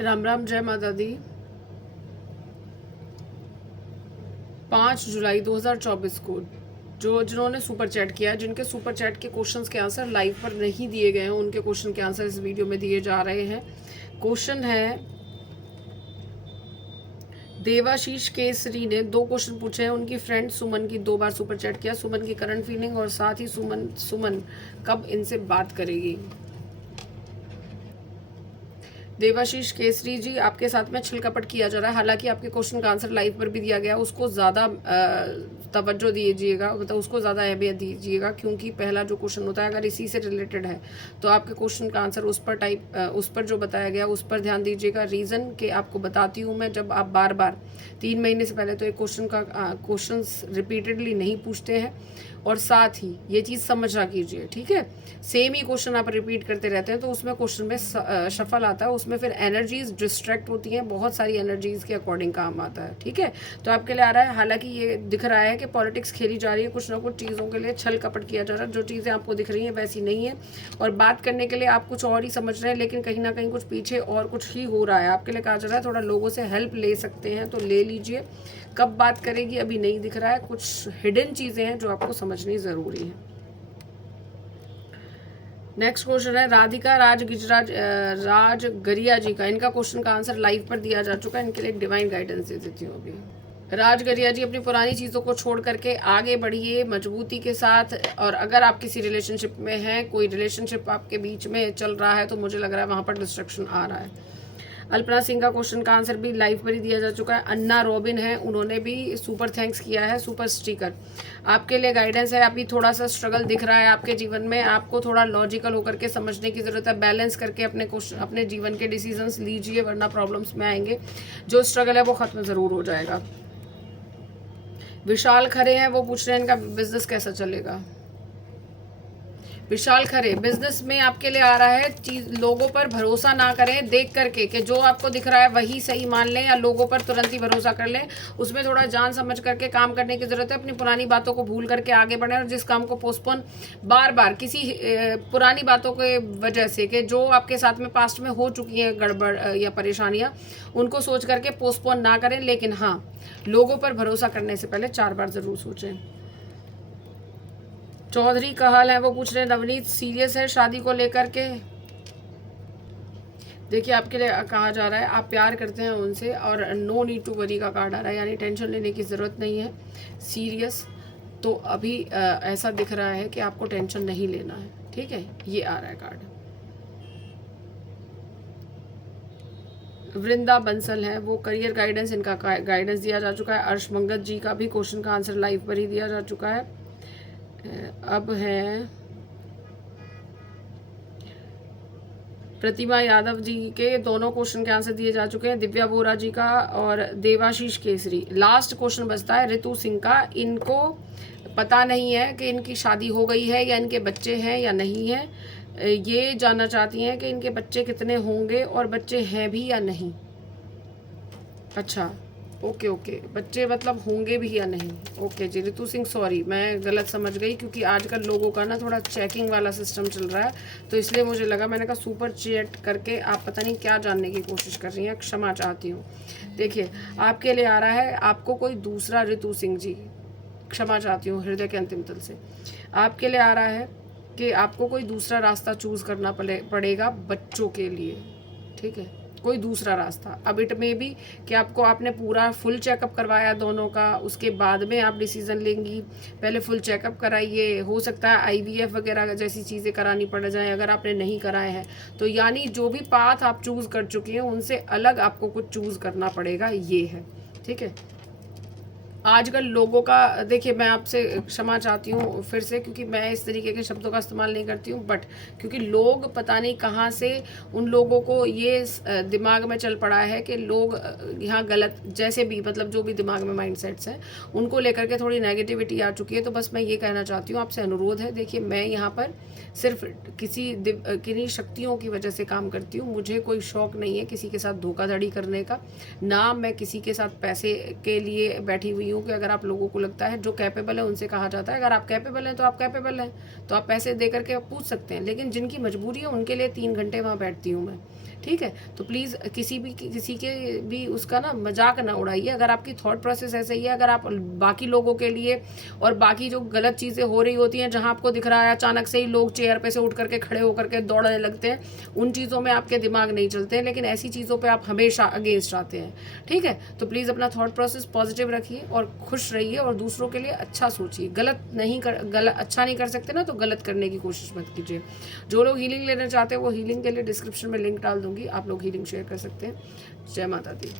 राम राम, जय माता दी। 5 जुलाई 2024 को जिन्होंने सुपर चैट किया है, जिनके सुपर चैट के क्वेश्चंस के आंसर लाइव पर नहीं दिए गए हैं, उनके क्वेश्चन के आंसर इस वीडियो में दिए जा रहे हैं। क्वेश्चन है, देवाशीष केसरी ने 2 क्वेश्चन पूछे हैं। उनकी फ्रेंड सुमन की 2 बार सुपर चैट किया। सुमन की करंट फीलिंग और साथ ही सुमन कब इनसे बात करेगी। देवाशीष केसरी जी, आपके साथ में छल कपट किया जा रहा है। हालांकि आपके क्वेश्चन का आंसर लाइव पर भी दिया गया, उसको ज़्यादा तवज्जो दीजिएगा, मतलब उसको ज़्यादा अहमियत दीजिएगा, क्योंकि पहला जो क्वेश्चन होता है अगर इसी से रिलेटेड है तो आपके क्वेश्चन का आंसर उस पर जो बताया गया उस पर ध्यान दीजिएगा। रीज़न के आपको बताती हूँ मैं, जब आप बार बार 3 महीने से पहले तो एक क्वेश्चन रिपीटेडली नहीं पूछते हैं, और साथ ही ये चीज़ समझा कीजिए, ठीक है। सेम ही क्वेश्चन आप रिपीट करते रहते हैं तो उसमें क्वेश्चन में शफल आता है, उसमें फिर एनर्जीज डिस्ट्रैक्ट होती हैं, बहुत सारी एनर्जीज के अकॉर्डिंग काम आता है, ठीक है। तो आपके लिए आ रहा है, हालांकि ये दिख रहा है कि पॉलिटिक्स खेली जा रही है, कुछ ना कुछ चीज़ों के लिए छल कपट किया जा रहा है। जो चीज़ें आपको दिख रही हैं वैसी नहीं है, और बात करने के लिए आप कुछ और ही समझ रहे हैं, लेकिन कहीं ना कहीं कुछ पीछे और कुछ ही हो रहा है। आपके लिए कहा जा रहा है थोड़ा लोगों से हेल्प ले सकते हैं तो ले लीजिए। कब बात करेगी अभी नहीं दिख रहा है, कुछ हिडन चीज़ें हैं जो आपको समझनी ज़रूरी है। नेक्स्ट क्वेश्चन है राधिका राजगरिया जी का। इनका क्वेश्चन का आंसर लाइव पर दिया जा चुका है, इनके लिए एक डिवाइन गाइडेंस दे देती हूँ अभी। राजगरिया जी, अपनी पुरानी चीज़ों को छोड़ करके आगे बढ़िए मजबूती के साथ, और अगर आप किसी रिलेशनशिप में हैं, कोई रिलेशनशिप आपके बीच में चल रहा है तो मुझे लग रहा है वहाँ पर डिस्ट्रक्शन आ रहा है। अल्पना सिंह का क्वेश्चन का आंसर भी लाइव पर ही दिया जा चुका है। अन्ना रॉबिन है, उन्होंने भी सुपर थैंक्स किया है, सुपर स्टिकर। आपके लिए गाइडेंस है, अभी थोड़ा सा स्ट्रगल दिख रहा है आपके जीवन में, आपको थोड़ा लॉजिकल होकर के समझने की ज़रूरत है, बैलेंस करके अपने जीवन के डिसीजंस लीजिए, वरना प्रॉब्लम्स में आएंगे। जो स्ट्रगल है वो ख़त्म ज़रूर हो जाएगा। विशाल खरे हैं, वो पूछ रहे हैं इनका बिजनेस कैसा चलेगा। विशाल खरे, बिजनेस में आपके लिए आ रहा है चीज, लोगों पर भरोसा ना करें देख करके कि जो आपको दिख रहा है वही सही मान लें, या लोगों पर तुरंत ही भरोसा कर लें। उसमें थोड़ा जान समझ करके काम करने की जरूरत है। अपनी पुरानी बातों को भूल करके आगे बढ़ें, और जिस काम को पोस्टपोन बार बार किसी पुरानी बातों के वजह से, कि जो आपके साथ में पास्ट में हो चुकी हैं गड़बड़ या परेशानियां, उनको सोच करके पोस्टपोन ना करें। लेकिन हाँ, लोगों पर भरोसा करने से पहले 4 बार जरूर सोचें। चौधरी का हाल है, वो पूछ रहे हैं नवनीत सीरियस है शादी को लेकर के। देखिए, आपके लिए कहा जा रहा है आप प्यार करते हैं उनसे, और नो नीड टू वरी का कार्ड आ रहा है, यानी टेंशन लेने की ज़रूरत नहीं है। सीरियस तो अभी ऐसा दिख रहा है कि आपको टेंशन नहीं लेना है, ठीक है, ये आ रहा है कार्ड। वृंदा बंसल है, वो करियर गाइडेंस, इनका गाइडेंस दिया जा चुका है। अर्श मंगत जी का भी क्वेश्चन का आंसर लाइव पर ही दिया जा चुका है। अब है प्रतिमा यादव जी के, दोनों क्वेश्चन के आंसर दिए जा चुके हैं। दिव्या बोरा जी का और देवाशीष केसरी। लास्ट क्वेश्चन बचता है ऋतु सिंह का। इनको पता नहीं है कि इनकी शादी हो गई है या इनके बच्चे हैं या नहीं है। ये जानना चाहती हैं कि इनके बच्चे कितने होंगे और बच्चे हैं भी या नहीं। अच्छा, ओके ओके, बच्चे मतलब होंगे भी या नहीं। ओके जी ऋतु सिंह, सॉरी मैं गलत समझ गई, क्योंकि आजकल लोगों का ना थोड़ा चेकिंग वाला सिस्टम चल रहा है, तो इसलिए मुझे लगा, मैंने कहा सुपर चैट करके आप पता नहीं क्या जानने की कोशिश कर रही हैं, क्षमा चाहती हूँ। देखिए, आपके लिए आ रहा है आपको कोई दूसरा, ऋतु सिंह जी क्षमा चाहती हूँ हृदय के अंतिम तल से, आपके लिए आ रहा है कि आपको कोई दूसरा रास्ता चूज़ करना पड़ेगा बच्चों के लिए, ठीक है, कोई दूसरा रास्ता। अब इट में भी कि आपने पूरा फुल चेकअप करवाया दोनों का, उसके बाद में आप डिसीजन लेंगी। पहले फुल चेकअप कराइए, हो सकता है आईवीएफ वगैरह जैसी चीज़ें करानी पड़ जाएं अगर आपने नहीं कराए हैं तो। यानी जो भी पाथ आप चूज़ कर चुकी हैं उनसे अलग आपको कुछ चूज़ करना पड़ेगा, ये है, ठीक है। आजकल लोगों का, देखिए मैं आपसे क्षमा चाहती हूँ फिर से, क्योंकि मैं इस तरीके के शब्दों का इस्तेमाल नहीं करती हूँ, बट क्योंकि लोग पता नहीं कहाँ से उन लोगों को ये दिमाग में चल पड़ा है कि लोग यहाँ गलत, जैसे भी मतलब जो भी दिमाग में माइंडसेट्स हैं उनको लेकर के थोड़ी नेगेटिविटी आ चुकी है। तो बस मैं ये कहना चाहती हूँ, आपसे अनुरोध है, देखिए मैं यहाँ पर सिर्फ किन्हीं शक्तियों की वजह से काम करती हूँ। मुझे कोई शौक नहीं है किसी के साथ धोखाधड़ी करने का, ना मैं किसी के साथ पैसे के लिए बैठी हुई हूँ कि अगर आप लोगों को लगता है, जो कैपेबल है उनसे कहा जाता है अगर आप कैपेबल हैं तो आप कैपेबल हैं, तो आप पैसे दे करके आप पूछ सकते हैं। लेकिन जिनकी मजबूरी है उनके लिए 3 घंटे वहाँ बैठती हूँ मैं, ठीक है। तो प्लीज़ किसी के भी उसका ना मजाक ना उड़ाइए। अगर आपकी थॉट प्रोसेस ऐसे ही है, अगर आप बाकी लोगों के लिए और बाकी जो गलत चीज़ें हो रही होती हैं, जहाँ आपको दिख रहा है अचानक से ही लोग चेयर पे से उठ करके खड़े होकर के दौड़ने लगते हैं, उन चीज़ों में आपके दिमाग नहीं चलते हैं, लेकिन ऐसी चीज़ों पे आप हमेशा अगेंस्ट आते हैं। ठीक है, तो प्लीज़ अपना थॉट प्रोसेस पॉजिटिव रखिए और खुश रहिए और दूसरों के लिए अच्छा सोचिए। अच्छा नहीं कर सकते ना, तो गलत करने की कोशिश मत कीजिए। जो लोग हीलिंग लेना चाहते हैं वो हीलिंग के लिए डिस्क्रिप्शन में लिंक डाल दूंगी, आप लोग हीलिंग शेयर कर सकते हैं। जय माता दी।